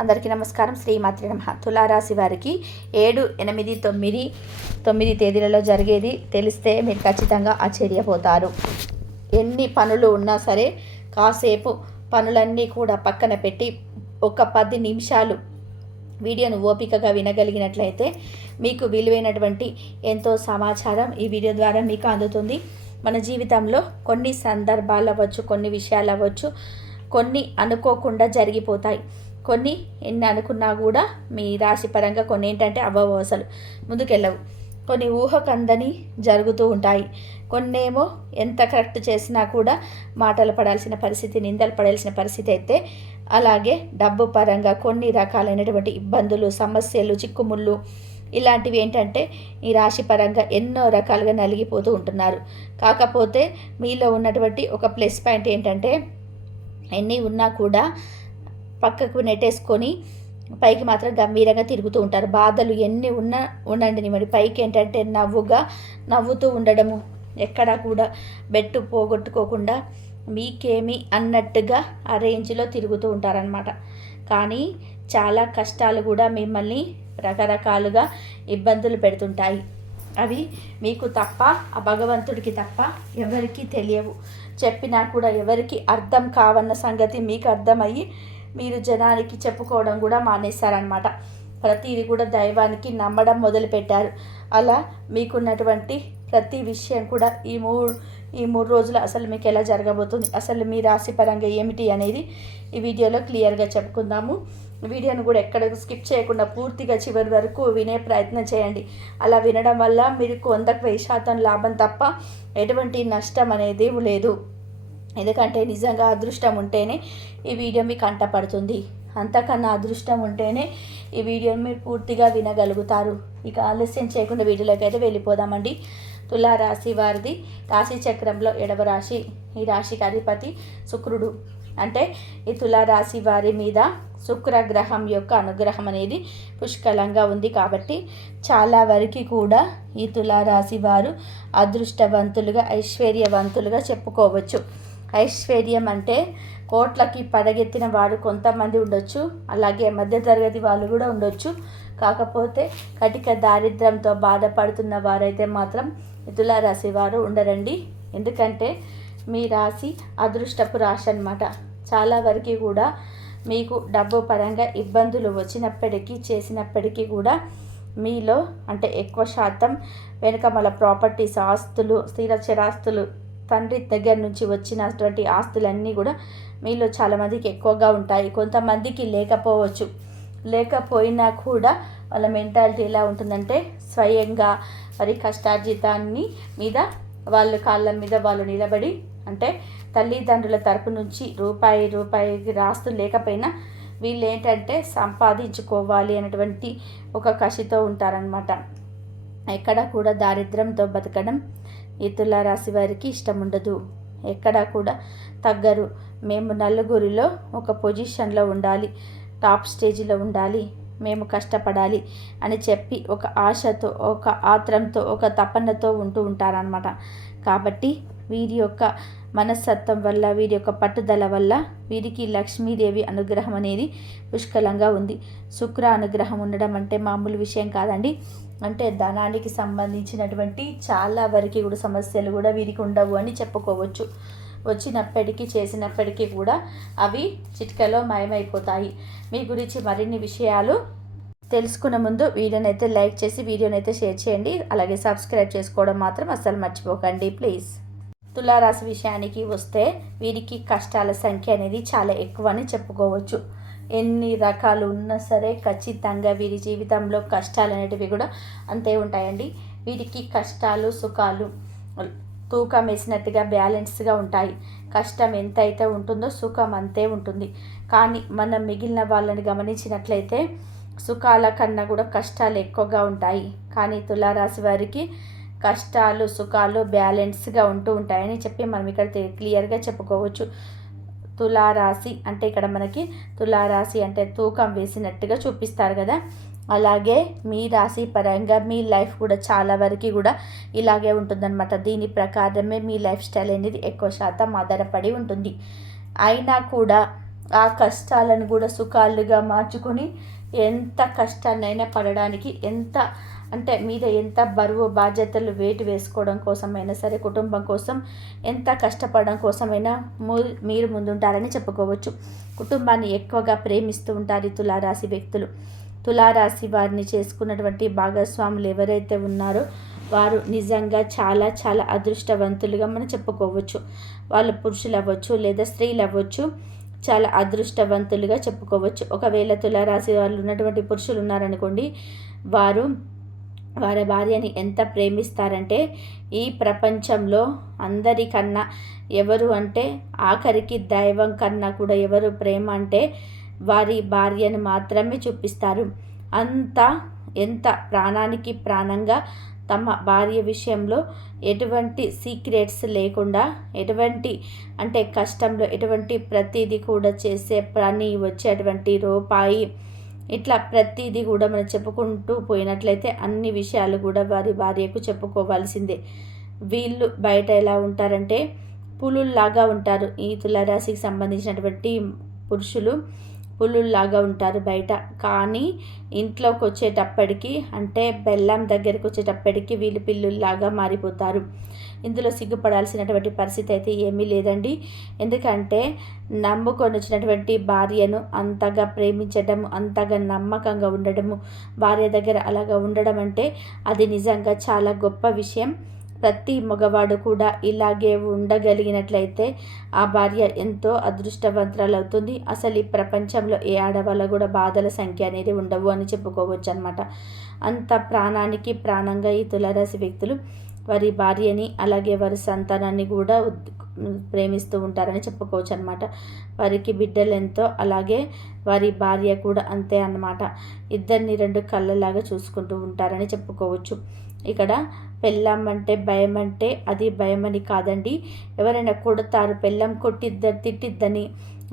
అందరికీ నమస్కారం. శ్రీమాత్రే నమః. తులారాశి వారికి 7, 8, 9 తేదీలలో జరిగేది తెలిస్తే మీరు ఖచ్చితంగా ఆశ్చర్యపోతారు. ఎన్ని పనులు ఉన్నా సరే కాసేపు పనులన్నీ కూడా పక్కన పెట్టి ఒక 10 నిమిషాలు వీడియోను ఓపికగా వినగలిగినట్లయితే మీకు విలువైనటువంటి ఎంతో సమాచారం ఈ వీడియో ద్వారా మీకు అందుతుంది. మన జీవితంలో కొన్ని సందర్భాలు అవ్వచ్చు, కొన్ని విషయాలు అవ్వచ్చు, కొన్ని అనుకోకుండా జరిగిపోతాయి. కొన్ని ఎన్ని అనుకున్నా కూడా మీ రాశి పరంగా కొన్ని ఏంటంటే అవ్వవు, అసలు ముందుకెళ్ళవు. కొన్ని ఊహకందని జరుగుతూ ఉంటాయి. కొన్నేమో ఎంత కరెక్ట్ చేసినా కూడా మాటలు పడాల్సిన పరిస్థితి, నిందలు పడాల్సిన పరిస్థితి అయితే, అలాగే డబ్బు పరంగా కొన్ని రకాలైనటువంటి ఇబ్బందులు, సమస్యలు, చిక్కుముళ్ళు ఇలాంటివి ఏంటంటే ఈ రాశి పరంగా ఎన్నో రకాలుగా నలిగిపోతూ ఉంటున్నారు. కాకపోతే మీలో ఉన్నటువంటి ఒక ప్లస్ పాయింట్ ఏంటంటే ఎన్ని ఉన్నా కూడా పక్కకు నెట్టేసుకొని పైకి మాత్రం గంభీరంగా తిరుగుతూ ఉంటారు. బాధలు ఎన్ని ఉన్నా ఉండండి, మరి పైకి ఏంటంటే నవ్వుతూ ఉండడము, ఎక్కడా కూడా బెట్టు పోగొట్టుకోకుండా మీకేమి అన్నట్టుగా ఆ రేంజ్లో తిరుగుతూ ఉంటారనమాట. కానీ చాలా కష్టాలు కూడా మిమ్మల్ని రకరకాలుగా ఇబ్బందులు పెడుతుంటాయి. అవి మీకు తప్ప, ఆ భగవంతుడికి తప్ప ఎవరికి తెలియవు. చెప్పినా కూడా ఎవరికి అర్థం కావన్న సంగతి మీకు అర్థమయ్యి మీరు జనానికి చెప్పుకోవడం కూడా మానేశారనమాట. ప్రతిదీ కూడా దైవానికి నమ్మడం మొదలుపెట్టారు. అలా మీకున్నటువంటి ప్రతి విషయం కూడా ఈ మూడు రోజులు అసలు మీకు ఎలా జరగబోతుంది, అసలు మీ రాశి పరంగా ఏమిటి అనేది ఈ వీడియోలో క్లియర్గా చెప్పుకుందాము. వీడియోను కూడా ఎక్కడ స్కిప్ చేయకుండా పూర్తిగా చివరి వరకు వినే ప్రయత్నం చేయండి. అలా వినడం వల్ల మీరు 100% లాభం తప్ప ఎటువంటి నష్టం అనేది లేదు. ఎందుకంటే నిజంగా అదృష్టం ఉంటేనే ఈ వీడియో మీకు కంటపడుతుంది. అంతకన్నా అదృష్టం ఉంటేనే ఈ వీడియోని మీరు పూర్తిగా వినగలుగుతారు. ఇక ఆలస్యం చేయకుండా వీడియోలోకి అయితే వెళ్ళిపోదామండి. తులారాశి వారిది రాశి చక్రంలో 7వ రాశి. ఈ రాశికి అధిపతి శుక్రుడు. అంటే ఈ తులారాశి వారి మీద శుక్రగ్రహం యొక్క అనుగ్రహం అనేది పుష్కలంగా ఉంది. కాబట్టి చాలా వరకు కూడా ఈ తులారాశి వారు అదృష్టవంతులుగా, ఐశ్వర్యవంతులుగా చెప్పుకోవచ్చు. ఐశ్వర్యం అంటే కోట్లకి పడగెత్తిన వారు కొంతమంది ఉండొచ్చు, అలాగే మధ్యతరగతి వాళ్ళు కూడా ఉండొచ్చు. కాకపోతే కటిక దారిద్ర్యంతో బాధపడుతున్న వారైతే మాత్రం తులారాశి వారు ఉండరండి. ఎందుకంటే మీ రాశి అదృష్టపు రాశి అన్నమాట. చాలా వరకు కూడా మీకు డబ్బు పరంగా ఇబ్బందులు వచ్చినప్పటికీ, చేసినప్పటికీ కూడా మీలో అంటే ఎక్కువ శాతం వెనుకమల ప్రాపర్టీస్, ఆస్తులు, స్థిర చరాస్తులు, తండ్రి దగ్గర నుంచి వచ్చినటువంటి ఆస్తులన్నీ కూడా మీలో చాలామందికి ఎక్కువగా ఉంటాయి. కొంతమందికి లేకపోవచ్చు. లేకపోయినా కూడా వాళ్ళ మెంటాలిటీ ఎలా ఉంటుందంటే స్వయంగా వారి కష్టార్జితాన్ని మీద వాళ్ళ కాళ్ళ మీద వాళ్ళు నిలబడి, అంటే తల్లిదండ్రుల తరపు నుంచి రూపాయికి రాస్తూ లేకపోయినా వీళ్ళు ఏంటంటే సంపాదించుకోవాలి అనేటువంటి ఒక కసితో ఉంటారనమాట. ఎక్కడ కూడా దారిద్ర్యంతో బతకడం ఈ తులారాశి వారికి ఇష్టం ఉండదు. ఎక్కడా కూడా తగ్గరు. మేము నలుగురిలో ఒక పొజిషన్లో ఉండాలి, టాప్ స్టేజ్లో ఉండాలి, మేము కష్టపడాలి అని చెప్పి ఒక ఆశతో, ఒక ఆత్రంతో, ఒక తపనతో ఉంటూ ఉంటారనమాట. కాబట్టి వీరి యొక్క మనస్తత్వం వల్ల, వీరి యొక్క పట్టుదల వల్ల వీరికి లక్ష్మీదేవి అనుగ్రహం అనేది పుష్కలంగా ఉంది. శుక్ర అనుగ్రహం ఉండడం అంటే మామూలు విషయం కాదండి. అంటే ధనానికి సంబంధించినటువంటి చాలా వరకు కూడా సమస్యలు కూడా వీరికి ఉండవు అని చెప్పుకోవచ్చు. వచ్చినప్పటికీ, చేసినప్పటికీ కూడా అవి చిటికలో మాయమైపోతాయి. మీ గురించి మరిన్ని విషయాలు తెలుసుకునే ముందు వీడియోని అయితే లైక్ చేసి వీడియోని అయితే షేర్ చేయండి. అలాగే సబ్స్క్రైబ్ చేసుకోవడం మాత్రం అస్సలు మర్చిపోకండి ప్లీజ్. తులారాశి విషయానికి వస్తే వీరికి కష్టాల సంఖ్య అనేది చాలా ఎక్కువ అని చెప్పుకోవచ్చు. ఎన్ని రకాలు ఉన్నా సరే ఖచ్చితంగా వీరి జీవితంలో కష్టాలు అనేటివి కూడా అంతే ఉంటాయండి. వీరికి కష్టాలు, సుఖాలు తూకం వేసినట్టుగా బ్యాలెన్స్గా ఉంటాయి. కష్టం ఎంతైతే ఉంటుందో సుఖం అంతే ఉంటుంది. కానీ మనం మిగిలిన వాళ్ళని గమనించినట్లయితే సుఖాల కన్నా కూడా కష్టాలు ఎక్కువగా ఉంటాయి. కానీ తులారాశి వారికి కష్టాలు, సుఖాలు బ్యాలెన్స్గా ఉంటూ ఉంటాయని చెప్పి మనం ఇక్కడ క్లియర్గా చెప్పుకోవచ్చు. తులారాశి అంటే ఇక్కడ మనకి తులారాశి అంటే తూకం వేసినట్టుగా చూపిస్తారు కదా, అలాగే మీ రాశి పరంగా మీ లైఫ్ కూడా చాలా వరకు కూడా ఇలాగే ఉంటుందన్నమాట. దీని ప్రకారమే మీ లైఫ్ స్టైల్ అనేది ఎక్కువ శాతం ఆధారపడి ఉంటుంది. అయినా కూడా ఆ కష్టాలను కూడా సుఖాలుగా మార్చుకొని ఎంత కష్టాన్నైనా పడడానికి, ఎంత అంటే మీద ఎంత బరువు బాధ్యతలు వేటు వేసుకోవడం కోసమైనా సరే, కుటుంబం కోసం ఎంత కష్టపడడం కోసమైనా మీరు ముందుంటారని చెప్పుకోవచ్చు. కుటుంబాన్ని ఎక్కువగా ప్రేమిస్తూ ఉంటారు ఈ తులారాశి వ్యక్తులు. తులారాశి వారిని చేసుకున్నటువంటి భాగస్వాములు ఎవరైతే ఉన్నారో వారు నిజంగా చాలా చాలా అదృష్టవంతులుగా మనం చెప్పుకోవచ్చు. వాళ్ళు పురుషులు అవ్వచ్చు లేదా స్త్రీలు అవ్వచ్చు, చాలా అదృష్టవంతులుగా చెప్పుకోవచ్చు. ఒకవేళ తులారాశి వాళ్ళు ఉన్నటువంటి పురుషులు ఉన్నారనుకోండి, వారు వారి భార్యని ఎంత ప్రేమిస్తారంటే ఈ ప్రపంచంలో అందరికన్నా ఎవరు అంటే ఆఖరికి దైవం కన్నా కూడా ఎవరు ప్రేమ అంటే వారి భార్యను మాత్రమే చూపిస్తారు. ఎంత ప్రాణానికి ప్రాణంగా తమ భార్య విషయంలో ఎటువంటి సీక్రెట్స్ లేకుండా, ఎటువంటి అంటే కష్టంలో ఎటువంటి ప్రతిదీ కూడా చేసే పని, వచ్చేటువంటి రూపాయి, ఇట్లా ప్రతిదీ కూడా మనం చెప్పుకుంటూ పోయినట్లయితే అన్ని విషయాలు కూడా వారి భార్యకు చెప్పుకోవాల్సిందే. వీళ్ళు బయట ఎలా ఉంటారంటే పులుల్లాగా ఉంటారు. ఈ తులారాశికి సంబంధించినటువంటి పురుషులు పులుల్లాగా ఉంటారు బయట, కానీ ఇంట్లోకి వచ్చేటప్పటికి అంటే బెల్లం దగ్గరికి వచ్చేటప్పటికి వీళ్ళు పిల్లుల్లాగా మారిపోతారు. ఇందులో సిగ్గుపడాల్సినటువంటి పరిస్థితి అయితే ఏమీ లేదండి. ఎందుకంటే నమ్ముకొని వచ్చినటువంటి భార్యను అంతగా ప్రేమించడము, అంతగా నమ్మకంగా ఉండడము, భార్య దగ్గర అలాగా ఉండడం అంటే అది నిజంగా చాలా గొప్ప విషయం. ప్రతి మగవాడు కూడా ఇలాగే ఉండగలిగినట్లయితే ఆ భార్య ఎంతో అదృష్టవంతురాలు అవుతుంది. అసలు ఈ ప్రపంచంలో ఏ ఆడవాళ్ళ కూడా బాధల సంఖ్య అనేది ఉండవు అని చెప్పుకోవచ్చు అనమాట. అంత ప్రాణానికి ప్రాణంగా ఈ తులారాశి వ్యక్తులు వారి భార్యని అలాగే వారి సంతానాన్ని కూడా ప్రేమిస్తూ ఉంటారని చెప్పుకోవచ్చు అనమాట. వారికి బిడ్డలు ఎంతో, అలాగే వారి భార్య కూడా అంతే అన్నమాట. ఇద్దరిని రెండు కళ్ళలాగా చూసుకుంటూ ఉంటారని చెప్పుకోవచ్చు. ఇక్కడ పెళ్ళాం అంటే భయం అంటే అది భయమని కాదండి. ఎవరైనా కొడతారు, పెళ్ళాం తిట్టిద్దని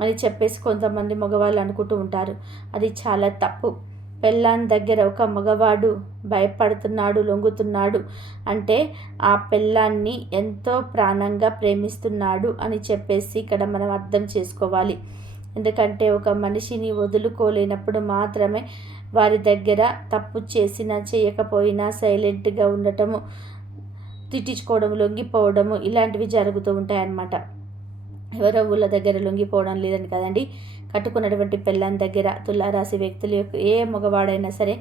అని చెప్పేసి కొంతమంది మగవాళ్ళు అనుకుంటూ ఉంటారు. అది చాలా తప్పు. పెళ్ళాం దగ్గర ఒక మగవాడు భయపడుతున్నాడు, లొంగుతున్నాడు అంటే ఆ పెళ్ళాన్ని ఎంతో ప్రాణంగా ప్రేమిస్తున్నాడు అని చెప్పేసి ఇక్కడ మనం అర్థం చేసుకోవాలి. ఎందుకంటే ఒక మనిషిని వదులుకోలేనప్పుడు మాత్రమే వారి దగ్గర తప్పు చేసినా చేయకపోయినా సైలెంట్గా ఉండటము, తిట్టించుకోవడము, లొంగిపోవడము ఇలాంటివి జరుగుతూ ఉంటాయన్నమాట. ఎవరో ఊళ్ళ దగ్గర లొంగిపోవడం లేదని కదండి, కట్టుకున్నటువంటి పెళ్ళాం దగ్గర తులారాశి వ్యక్తులు ఏ మగవాడైనా సరే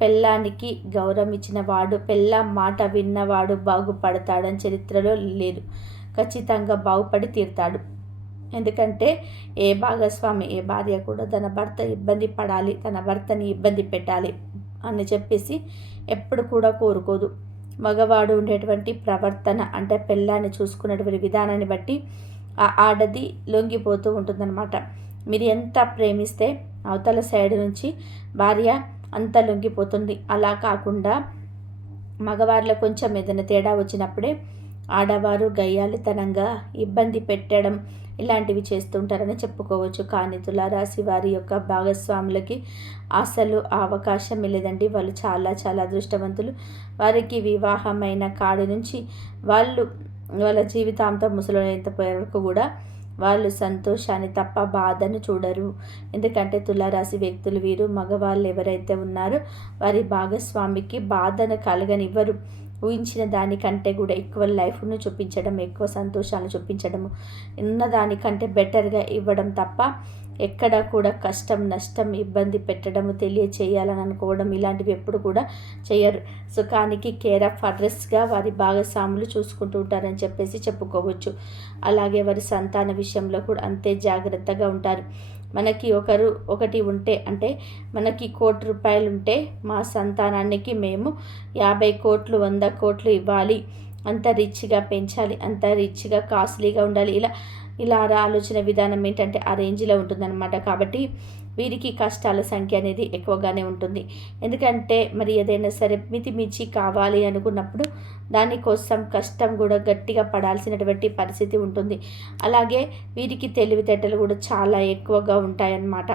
పెళ్ళానికి గౌరవం ఇచ్చిన వాడు, పెళ్ళాం మాట విన్నవాడు బాగుపడతాడని చరిత్రలో లేదు. ఖచ్చితంగా బాగుపడి తీరుతాడు. ఎందుకంటే ఏ భాగస్వామి, ఏ భార్య కూడా తన భర్త ఇబ్బంది పడాలి, తన భర్తని ఇబ్బంది పెట్టాలి అని చెప్పేసి ఎప్పుడు కూడా కోరుకోదు. మగవాడు ఉండేటువంటి ప్రవర్తన అంటే పెళ్ళాన్ని చూసుకునేటువంటి విధానాన్ని బట్టి ఆ ఆడది లొంగిపోతూ ఉంటుందన్నమాట. మీరు ఎంత ప్రేమిస్తే అవతల సైడ్ నుంచి భార్య అంత లొంగిపోతుంది. అలా కాకుండా మగవారిలో కొంచెం ఏదైనా తేడా వచ్చినప్పుడే ఆడవారు గయ్యాలితనంగా ఇబ్బంది పెట్టడం ఇలాంటివి చేస్తుంటారని చెప్పుకోవచ్చు. కానీ తులారాశి వారి యొక్క భాగస్వాములకి అసలు ఆ అవకాశం లేదండి. వాళ్ళు చాలా చాలా అదృష్టవంతులు. వారికి వివాహమైన కాడి నుంచి వాళ్ళ జీవితాంతం ముసలైనంత వరకు కూడా వాళ్ళు సంతోషాన్ని తప్ప బాధను చూడరు. ఎందుకంటే తులారాశి వ్యక్తులు వీరు మగవాళ్ళు ఎవరైతే ఉన్నారో వారి భాగస్వామికి బాధను కలగనివ్వరు. ఊహించిన దానికంటే కూడా ఎక్కువ లైఫ్ను చూపించడం, ఎక్కువ సంతోషాలను చూపించడము, ఉన్న దానికంటే బెటర్గా ఇవ్వడం తప్ప ఎక్కడ కూడా కష్టం, నష్టం, ఇబ్బంది పెట్టడము, తెలియచేయాలని అనుకోవడం ఇలాంటివి ఎప్పుడు కూడా చేయరు. సుఖానికి కేర్ ఆఫ్ అడ్రస్గా వారి భాగస్వాములు చూసుకుంటూ ఉంటారని చెప్పేసి చెప్పుకోవచ్చు. అలాగే వారి సంతాన విషయంలో కూడా అంతే జాగ్రత్తగా ఉంటారు. మనకి ఒకటి ఉంటే అంటే మనకి ₹1,00,00,000 ఉంటే మా సంతానానికి మేము 50 కోట్లు 100 కోట్లు ఇవ్వాలి, అంత రిచ్గా పెంచాలి, అంత రిచ్గా కాస్ట్లీగా ఉండాలి, ఇలా ఆలోచన విధానం ఏంటంటే ఆ రేంజ్లో ఉంటుందన్నమాట. కాబట్టి వీరికి కష్టాల సంఖ్య అనేది ఎక్కువగానే ఉంటుంది. ఎందుకంటే మరి ఏదైనా సరే మితిమించి కావాలి అనుకున్నప్పుడు దానికోసం కష్టం కూడా గట్టిగా పడాల్సినటువంటి పరిస్థితి ఉంటుంది. అలాగే వీరికి తెలివితేటలు కూడా చాలా ఎక్కువగా ఉంటాయన్నమాట.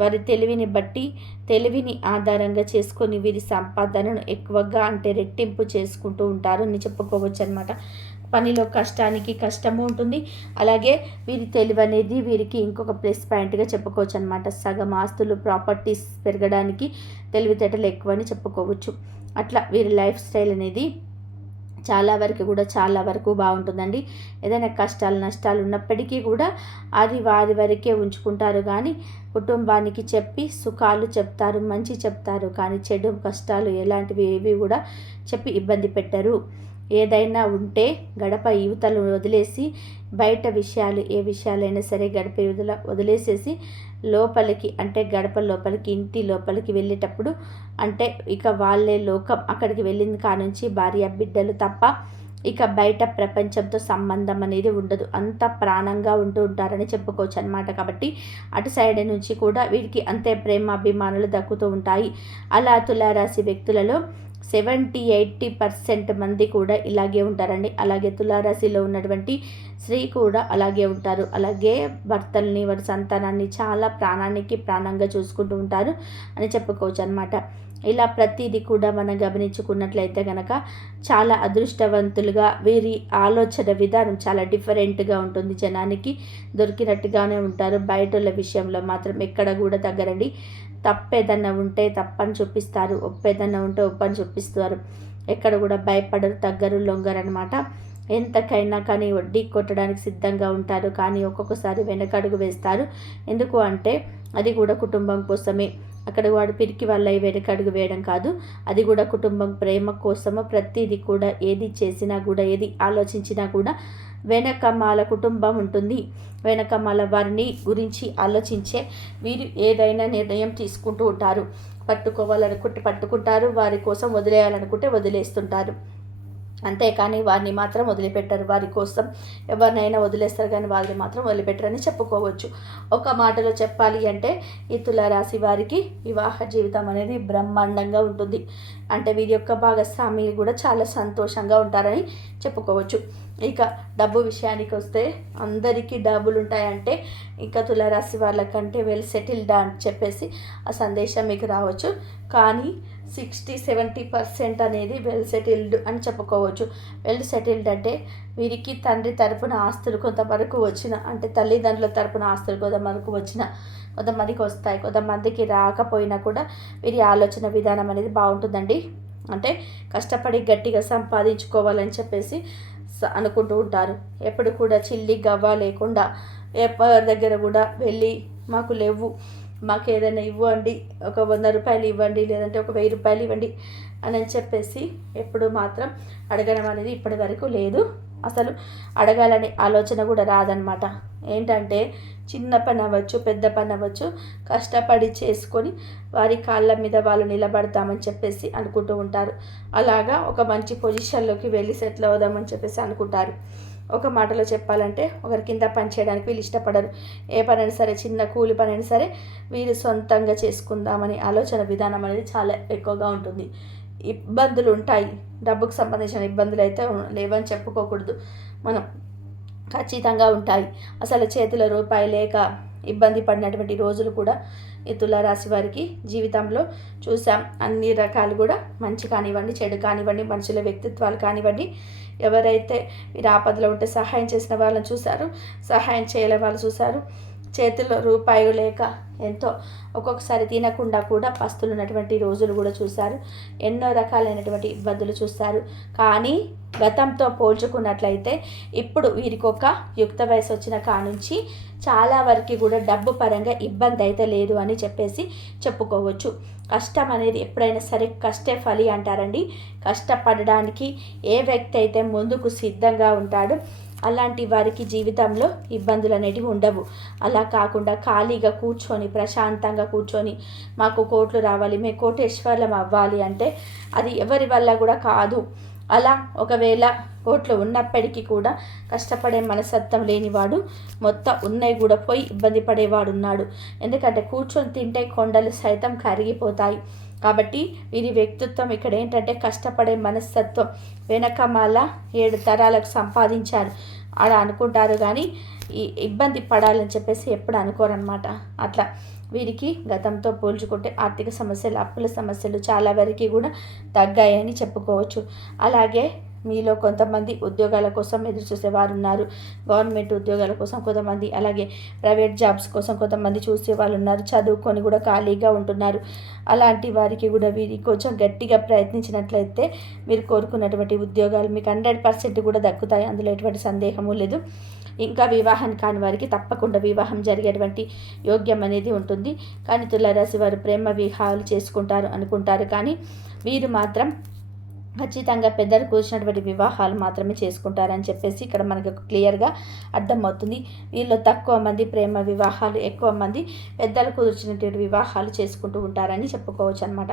వారి తెలివిని ఆధారంగా చేసుకొని వీరి సంపాదనను ఎక్కువగా అంటే రెట్టింపు చేసుకుంటూ ఉంటారు అని చెప్పుకోవచ్చు అనమాట. పనిలో కష్టానికి కష్టము ఉంటుంది. అలాగే వీరి తెలివి అనేది వీరికి ఇంకొక ప్లస్ పాయింట్గా చెప్పుకోవచ్చు అనమాట. సగం ఆస్తులు ప్రాపర్టీస్ పెరగడానికి తెలివితేటలు ఎక్కువ అని చెప్పుకోవచ్చు. అట్లా వీరి లైఫ్ స్టైల్ అనేది చాలా వరకు బాగుంటుందండి. ఏదైనా కష్టాలు నష్టాలు ఉన్నప్పటికీ కూడా అది వారి వరకే ఉంచుకుంటారు, కానీ కుటుంబానికి చెప్పి సుఖాలు చెప్తారు, మంచి చెప్తారు, కానీ చెడు కష్టాలు ఎలాంటివి ఏవి కూడా చెప్పి ఇబ్బంది పెట్టరు. ఏదైనా ఉంటే గడప యువతలు వదిలేసి బయట విషయాలు ఏ విషయాలైనా సరే గడప వదిలేసేసి లోపలికి, అంటే గడప లోపలికి ఇంటి లోపలికి వెళ్ళేటప్పుడు అంటే ఇక వాళ్ళే లోకం. అక్కడికి వెళ్ళిన కానుంచి భార్య బిడ్డలు తప్ప ఇక బయట ప్రపంచంతో సంబంధం అనేది ఉండదు. అంత ప్రాణంగా ఉంటూ ఉంటారని చెప్పుకోవచ్చు అనమాట. కాబట్టి అటు సైడ్ నుంచి కూడా వీరికి అంతే ప్రేమ అభిమానులు దక్కుతూ ఉంటాయి. అలా తులారాశి వ్యక్తులలో 70-80% మంది కూడా ఇలాగే ఉంటారండి. అలాగే తులారాశిలో ఉన్నటువంటి స్త్రీ కూడా అలాగే ఉంటారు. అలాగే భర్తల్ని వారి సంతానాన్ని చాలా ప్రాణంగా చూసుకుంటూ ఉంటారు అని చెప్పుకోవచ్చు అనమాట. ఇలా ప్రతిదీ కూడా మనం గమనించుకున్నట్లయితే కనుక చాలా అదృష్టవంతులుగా వీరి ఆలోచన విధానం చాలా డిఫరెంట్గా ఉంటుంది. జనానికి దొరికినట్టుగానే ఉంటారు. బయటల విషయంలో మాత్రం ఎక్కడ కూడా తగ్గరండి. తప్పేదన్నా ఉంటే తప్పని చూపిస్తారు, ఒప్పేదన్నా ఉంటే ఒప్పని చూపిస్తారు. ఎక్కడ కూడా భయపడరు, తగ్గరు, లొంగరు అనమాట. ఎంతకైనా కానీ వడ్డీ కొట్టడానికి సిద్ధంగా ఉంటారు, కానీ ఒక్కొక్కసారి వెనకడుగు వేస్తారు. ఎందుకు అంటే అది కూడా కుటుంబం కోసమే. అక్కడ వాడు పిరికి వాళ్ళ వెనకడుగు వేయడం కాదు, అది కూడా కుటుంబం ప్రేమ కోసము. ప్రతిదీ కూడా ఏది చేసినా కూడా ఏది ఆలోచించినా కూడా వెనకమాల కుటుంబం ఉంటుంది. వెనకమాల వారిని గురించి ఆలోచించే వీరు ఏదైనా నిర్ణయం తీసుకుంటూ ఉంటారు. పట్టుకోవాలనుకుంటే పట్టుకుంటారు, వారి కోసం వదిలేయాలనుకుంటే వదిలేస్తుంటారు. అంతేకాని వారిని మాత్రం వదిలిపెట్టరు. వారి కోసం ఎవరినైనా వదిలేస్తారు, కానీ వారిని మాత్రం వదిలిపెట్టరని చెప్పుకోవచ్చు. ఒక మాటలో చెప్పాలి అంటే ఈ తులారాశి వారికి వివాహ జీవితం అనేది బ్రహ్మాండంగా ఉంటుంది. అంటే వీరి యొక్క భాగస్వామి కూడా చాలా సంతోషంగా ఉంటారని చెప్పుకోవచ్చు. ఇక డబ్బు విషయానికి వస్తే అందరికీ డబ్బులు ఉంటాయంటే ఇంకా తులారాశి వాళ్ళకంటే వెల్ సెటిల్డ్ అని చెప్పేసి ఆ సందేశం మీకు రావచ్చు. కానీ 60-70% అనేది వెల్ సెటిల్డ్ అని చెప్పుకోవచ్చు. వెల్ సెటిల్డ్ అంటే వీరికి తండ్రి తరపున ఆస్తులు కొంతవరకు వచ్చిన, అంటే తల్లిదండ్రుల తరపున ఆస్తులు కొంతవరకు వచ్చిన, కొంతమందికి వస్తాయి, కొంతమందికి రాకపోయినా కూడా వీరి ఆలోచన విధానం అనేది బాగుంటుందండి. అంటే కష్టపడి గట్టిగా సంపాదించుకోవాలని చెప్పేసి అనుకుంటూ ఉంటారు. ఎప్పుడు కూడా చిల్లి గవ్వ లేకుండా ఎవరి దగ్గర కూడా వెళ్ళి మాకు లేవు, మాకు ఏదైనా ఇవ్వండి, ఒక 100 రూపాయలు ఇవ్వండి, లేదంటే ఒక 1000 రూపాయలు ఇవ్వండి అని చెప్పేసి ఎప్పుడు మాత్రం అడగడం అనేది ఇప్పటి వరకు లేదు. అసలు అడగాలనే ఆలోచన కూడా రాదనమాట. ఏంటంటే చిన్న పని అవ్వచ్చు, పెద్ద పని అవ్వచ్చు, కష్టపడి చేసుకొని వారి కాళ్ళ మీద వాళ్ళు నిలబడతామని చెప్పేసి అనుకుంటూ ఉంటారు. అలాగా ఒక మంచి పొజిషన్లోకి వెళ్ళి సెటిల్ అవుదామని చెప్పేసి అనుకుంటారు. ఒక మాటలో చెప్పాలంటే ఒకరి కింద పని చేయడానికి వీళ్ళు ఇష్టపడరు. ఏ పనైనా సరే, చిన్న కూలి పనైనా సరే వీళ్ళు సొంతంగా చేసుకుందామని ఆలోచన విధానం అనేది చాలా ఎక్కువగా ఉంటుంది. ఇబ్బందులు ఉంటాయి, డబ్బుకు సంబంధించిన ఇబ్బందులు అయితే లేవని చెప్పుకోకూడదు మనం, ఖచ్చితంగా ఉంటాయి. అసలు చేతిలో రూపాయి లేక ఇబ్బంది పడినటువంటి రోజులు కూడా ఈ తులారాశి వారికి జీవితంలో చూసాం. అన్ని రకాలు కూడా మంచి కానివ్వండి, చెడు కానివ్వండి, మనుషుల వ్యక్తిత్వాలు కానివ్వండి, ఎవరైతే మీరు ఆపదలో ఉంటే సహాయం చేసిన వాళ్ళని చూశారు, సహాయం చేయలేని వాళ్ళు చూశారు. చేతిలో రూపాయి లేక ఎంతో ఒక్కొక్కసారి తినకుండా కూడా పస్తులు ఉన్నటువంటి రోజులు కూడా చూశారు. ఎన్నో రకాలైనటువంటి ఇబ్బందులు చూస్తారు. కానీ గతంతో పోల్చుకున్నట్లయితే ఇప్పుడు వీరికి ఒక యుక్త వయసు వచ్చిన కానుంచి చాలా వరకు కూడా డబ్బు పరంగా ఇబ్బంది అయితే లేదు అని చెప్పేసి చెప్పుకోవచ్చు. కష్టం అనేది ఎప్పుడైనా సరే కష్టే ఫలి అంటారండి. కష్టపడడానికి ఏ వ్యక్తి అయితే ముందుకు సిద్ధంగా ఉంటాడో అలాంటి వారికి జీవితంలో ఇబ్బందులు అనేటివి ఉండవు. అలా కాకుండా ఖాళీగా కూర్చొని ప్రశాంతంగా కూర్చొని మాకు కోట్లు రావాలి, మేము కోటేశ్వర్లం అవ్వాలి అంటే అది ఎవరి వల్ల కూడా కాదు. అలా ఒకవేళ కోట్లు ఉన్నప్పటికీ కూడా కష్టపడే మనస్తత్వం లేనివాడు మొత్తం ఉన్నాయి కూడా పోయి ఇబ్బంది పడేవాడు ఉన్నాడు. ఎందుకంటే కూర్చొని తింటే కొండలు సైతం కరిగిపోతాయి. కాబట్టి వీరి వ్యక్తిత్వం ఇక్కడ ఏంటంటే కష్టపడే మనస్తత్వం. వెనకమాల 7 తరాలకు సంపాదించారు అలా అనుకుంటారు, కానీ ఈ ఇబ్బంది పడాలని చెప్పేసి ఎప్పుడు అనుకోరనమాట. అట్లా వీరికి గతంతో పోల్చుకుంటే ఆర్థిక సమస్యలు, అప్పుల సమస్యలు చాలా వరకు కూడా తగ్గాయని చెప్పుకోవచ్చు. అలాగే మీలో కొంతమంది ఉద్యోగాల కోసం ఎదురు చూసేవారు ఉన్నారు. గవర్నమెంట్ ఉద్యోగాల కోసం కొంతమంది, అలాగే ప్రైవేట్ జాబ్స్ కోసం కొంతమంది చూసే వాళ్ళు ఉన్నారు. చదువుకొని కూడా ఖాళీగా ఉంటున్నారు. అలాంటి వారికి కూడా వీరి కొంచెం గట్టిగా ప్రయత్నించినట్లయితే మీరు కోరుకున్నటువంటి ఉద్యోగాలు మీకు 100% కూడా దక్కుతాయి. అందులో ఎటువంటి సందేహము లేదు. ఇంకా వివాహం కాని వారికి తప్పకుండా వివాహం జరిగేటువంటి యోగ్యం అనేది ఉంటుంది. కానీ తులారాశి వారు ప్రేమ వివాహాలు చేసుకుంటారు అనుకుంటారు, కానీ వీరు మాత్రం ఖచ్చితంగా పెద్దలు కూర్చున్నటువంటి వివాహాలు మాత్రమే చేసుకుంటారని చెప్పేసి ఇక్కడ మనకు క్లియర్గా అర్థమవుతుంది. వీళ్ళు తక్కువ మంది ప్రేమ వివాహాలు, ఎక్కువ మంది పెద్దలు కూర్చున్నటువంటి వివాహాలు చేసుకుంటూ ఉంటారని చెప్పుకోవచ్చు అనమాట.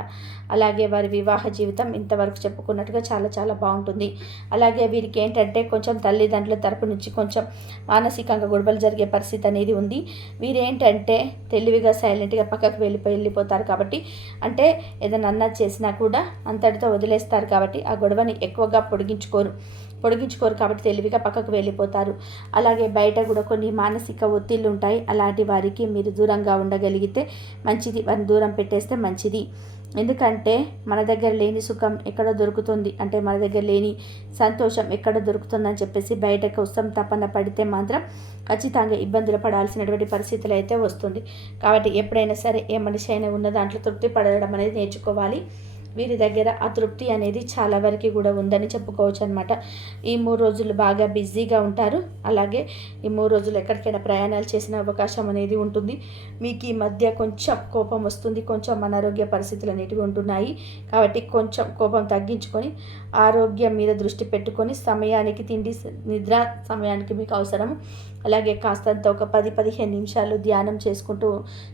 అలాగే వారి వివాహ జీవితం ఇంతవరకు చెప్పుకున్నట్టుగా చాలా చాలా బాగుంటుంది. అలాగే వీరికి ఏంటంటే కొంచెం తల్లిదండ్రుల తరపు నుంచి కొంచెం మానసికంగా గొడవలు జరిగే పరిస్థితి అనేది ఉంది. వీరేంటంటే తెలివిగా సైలెంట్గా పక్కకు వెళ్ళిపోతారు కాబట్టి, అంటే ఏదైనా అన్నది చేసినా కూడా అంతటితో వదిలేస్తారు కాబట్టి ఆ గొడవని ఎక్కువగా పొడిగించుకోరు కాబట్టి తెలివిగా పక్కకు వెళ్ళిపోతారు. అలాగే బయట కూడా కొన్ని మానసిక ఒత్తిళ్ళు ఉంటాయి. అలాంటి వారికి మీరు దూరంగా ఉండగలిగితే మంచిది, వారిని దూరం పెట్టేస్తే మంచిది. ఎందుకంటే మన దగ్గర లేని సుఖం ఎక్కడ దొరుకుతుంది, అంటే మన దగ్గర లేని సంతోషం ఎక్కడ దొరుకుతుందని చెప్పేసి బయట కోసం తపన పడితే మాత్రం ఖచ్చితంగా ఇబ్బందులు పడాల్సినటువంటి పరిస్థితులు అయితే వస్తుంది. కాబట్టి ఎప్పుడైనా సరే ఏ మనిషి అయినా ఉన్న దాంట్లో తృప్తి పడడం అనేది నేర్చుకోవాలి. వీరి దగ్గర ఆ తృప్తి అనేది చాలా వరకు కూడా ఉందని చెప్పుకోవచ్చు అనమాట. ఈ 3 రోజులు బాగా బిజీగా ఉంటారు. అలాగే ఈ 3 రోజులు ఎక్కడికైనా ప్రయాణాలు చేసిన అవకాశం అనేది ఉంటుంది. మీకు ఈ మధ్య కొంచెం కోపం వస్తుంది, కొంచెం అనారోగ్య పరిస్థితులు అనేటివి ఉంటున్నాయి. కాబట్టి కొంచెం కోపం తగ్గించుకొని ఆరోగ్యం మీద దృష్టి పెట్టుకొని సమయానికి తిండి, నిద్ర సమయానికి మీకు అవసరం. అలాగే కాస్తంత ఒక 10-15 నిమిషాలు ధ్యానం చేసుకుంటూ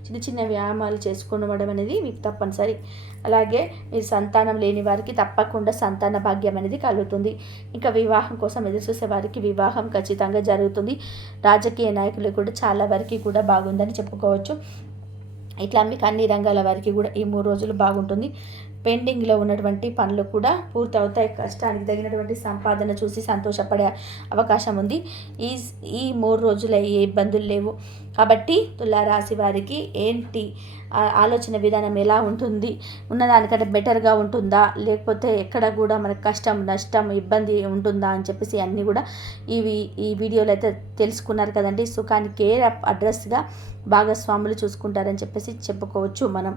చిన్న చిన్న వ్యాయామాలు చేసుకోవడం అనేది మీకు తప్పనిసరి. అలాగే మీరు సంతానం లేని వారికి తప్పకుండా సంతాన భాగ్యం అనేది కలుగుతుంది. ఇంకా వివాహం కోసం ఎదురు చూసే వారికి వివాహం ఖచ్చితంగా జరుగుతుంది. రాజకీయ నాయకులు కూడా చాలా వరకు కూడా బాగుందని చెప్పుకోవచ్చు. ఇట్లా మీకు అన్ని రంగాల వారికి కూడా ఈ 3 రోజులు బాగుంటుంది. పెండింగ్లో ఉన్నటువంటి పనులు కూడా పూర్తి అవుతాయి. కష్టానికి తగినటువంటి సంపాదన చూసి సంతోషపడే అవకాశం ఉంది. ఈ 3 రోజులు ఏ ఇబ్బందులు లేవు. కాబట్టి తులారాశి వారికి ఏంటి ఆలోచన విధానం ఎలా ఉంటుంది, ఉన్నదానికంటే బెటర్గా ఉంటుందా, లేకపోతే ఎక్కడ కూడా మనకు కష్టం, నష్టం, ఇబ్బంది ఉంటుందా అని చెప్పేసి అన్నీ కూడా ఈ వీడియోలో అయితే తెలుసుకున్నారు కదండి. సుఖానికి కేర్ అడ్రస్గా భాగస్వాములు చూసుకుంటారని చెప్పేసి చెప్పుకోవచ్చు మనం.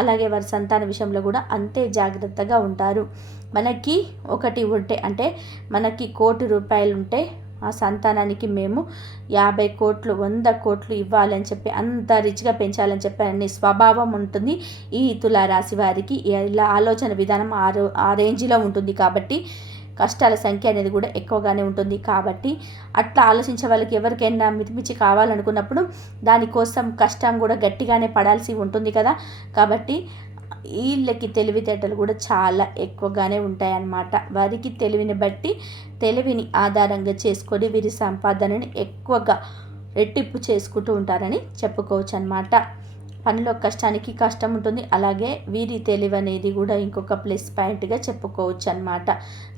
అలాగే వారి సంతాన విషయంలో కూడా అంతే జాగ్రత్తగా ఉంటారు. మనకి ఒకటి ఉంటే, అంటే మనకి 1 కోటి రూపాయలు ఉంటే ఆ సంతానానికి మేము 50 కోట్లు 100 కోట్లు ఇవ్వాలి అని చెప్పి అంత రిచ్గా పెంచాలని చెప్పి అనే స్వభావం ఉంటుంది ఈ తులారాశి వారికి. ఇలా ఆలోచన విధానం ఆ రేంజ్లో ఉంటుంది. కాబట్టి కష్టాల సంఖ్య అనేది కూడా ఎక్కువగానే ఉంటుంది. కాబట్టి అట్లా ఆలోచించే వాళ్ళకి ఎవరికైనా మితిమించి కావాలనుకున్నప్పుడు దానికోసం కష్టం కూడా గట్టిగానే పడాల్సి ఉంటుంది కదా. కాబట్టి వీళ్ళకి తెలివితేటలు కూడా చాలా ఎక్కువగానే ఉంటాయన్నమాట. వారికి తెలివిని బట్టి, తెలివిని ఆధారంగా చేసుకొని వీరి సంపాదనని ఎక్కువగా రెట్టింపు చేసుకుంటూ ఉంటారని చెప్పుకోవచ్చు అన్నమాట. పనిలో కష్టానికి కష్టం ఉంటుంది. అలాగే వీరి తెలివి అనేది కూడా ఇంకొక ప్లస్ పాయింట్గా చెప్పుకోవచ్చు అన్నమాట.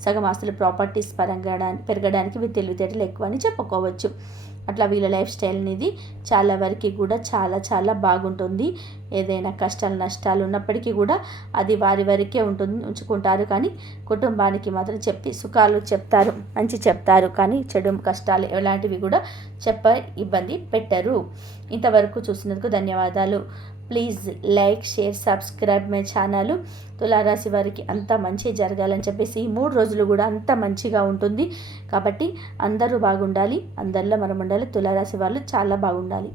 సగం ఆస్తులు ప్రాపర్టీస్ పరంగా పెరగడానికి వీరి తెలివితేటలు ఎక్కువ అని చెప్పుకోవచ్చు. అట్లా వీళ్ళ లైఫ్ స్టైల్ అనేది చాలా వరకు కూడా చాలా చాలా బాగుంటుంది. ఏదైనా కష్టాలు నష్టాలు ఉన్నప్పటికీ కూడా అది వారి వరకే ఉంచుకుంటారు. కానీ కుటుంబానికి మాత్రం సుఖాలు చెప్తారు, మంచి చెప్తారు, కానీ చెడు కష్టాలు ఎలాంటివి కూడా ఇబ్బంది పెట్టరు. ఇంతవరకు చూసినందుకు ధన్యవాదాలు. Please like, share, subscribe my channel. తులారాశి వారికి అంతా మంచి జరగాలని చెప్పేసి ఈ 3 రోజులు కూడా అంత మంచిగా ఉంటుంది. కాబట్టి అందరూ బాగుండాలి, అందరిలో మనం ఉండాలి. తులారాశి వాళ్ళు చాలా బాగుండాలి.